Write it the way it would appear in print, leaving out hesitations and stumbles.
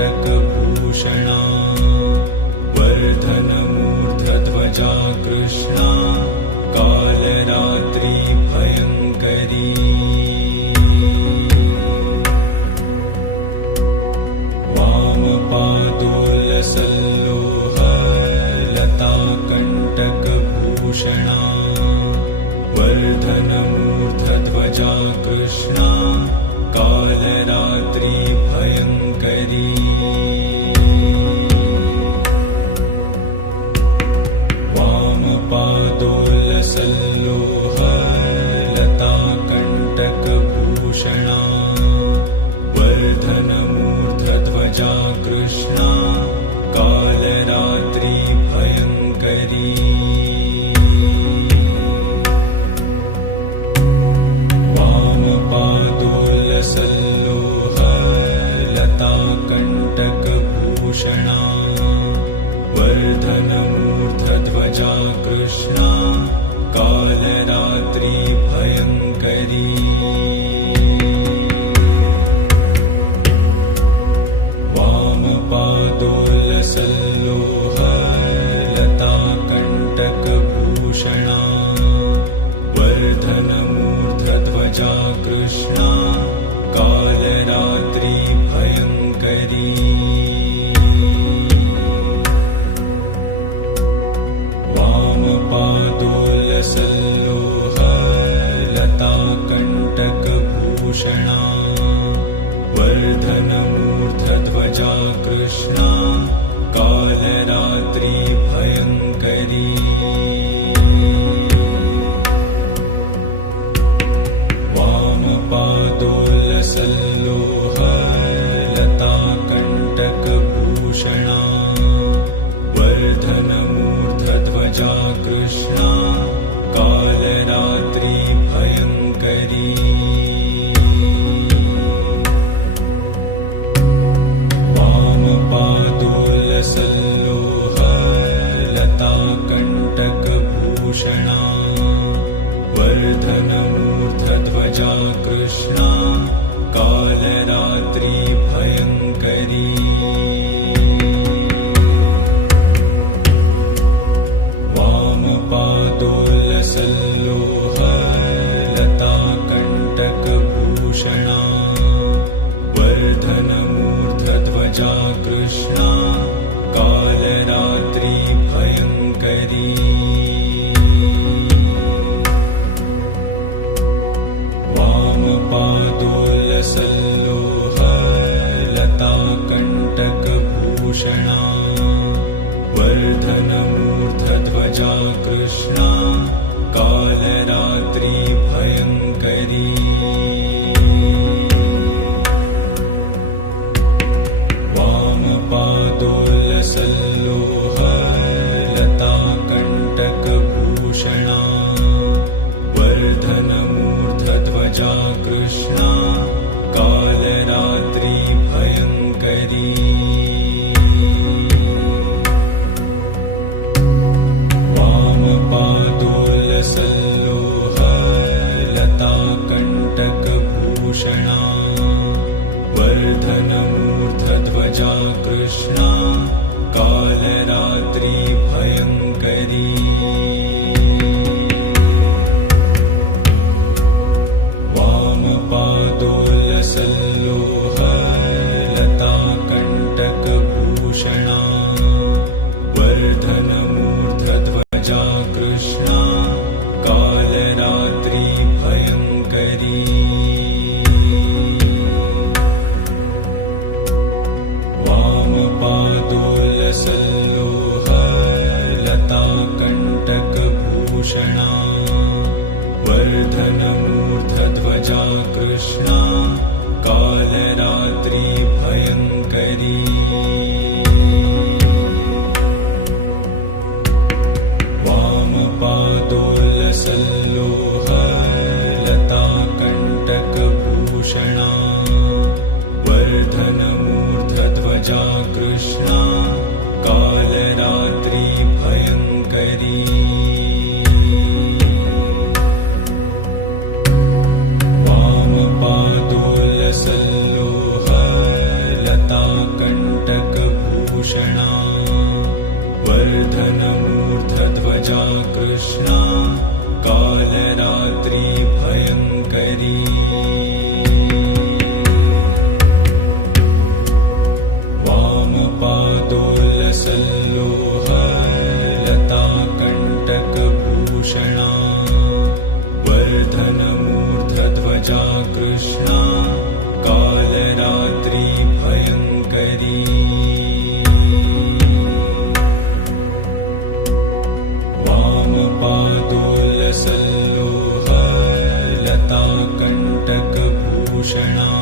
वामपादोलसल्लोहलताकण्टकभूषणा वर्धनमूर्धध्वजा Krishna Kalratri भयङ्करी वामपादोलसल्लोहलताकण्टकभूषणा वर्धनमूर्धध्वजा Krishna Kalratri भयङ्करी वामपादोलसल्लोहलताकण्टकभूषणा वर्धनमूर्धध्वजा Krishna Kalratri भयङ्करी वामपादोलसल्लोहलताकण्टकभूषणा वर्धनमूर्धध्वजा Krishna Kalratri भयङ्करी वामपादोलसल्लोहलताकण्टकभूषणा वर्धनमूर्धध्वजा Krishna Kalratri भयङ्करी वामपादोलसल्लोहलताकण्टकभूषणा वर्धनमूर्धध्वजा Krishna Kalratri भयङ्करी वामपादोलसल्लोहलताकण्टकभूषणा वर्धनमूर्धध्वजा Krishna Kalratri भयङ्करी वामपादोलसल्लोहलताकण्टकभूषणा वर्धनमूर्धध्वजा Krishna Kalratri भयङ्करी वामपादोलसल्लोहलताकण्टकभूषणा वर्धनमूर्धध्वजा Krishna Kalratri भयङ्करी वामपादोलसल्लोहलताकण्टकभूषणा वर्धनमूर्धध्वजा Krishna Kalratri भयङ्करी वामपादोलसल्लोहलताकण्टकभूषणा वर्धनमूर्धध्वजा Krishna Kalratri भयङ्करी वामपादोलसल्लोहलताकण्टकभूषणा वर्धनमूर्धध्वजा Krishna Kalratri भयङ्करी वामपादोलसल्लोहलताकण्टकभूषणा वर्धनमूर्धध्वजा Krishna Kalratri भयङ्करी वामपादोलसल्लोहलताकण्टकभूषणा वर्धनमूर्धध्वजा Krishna Kalratri भयङ्करी वामपादोलसल्लोहलताकण्टकभूषणा वर्धनमूर्धध्वजा Krishna Kalratri भयङ्करी वामपादोल काकभूषणा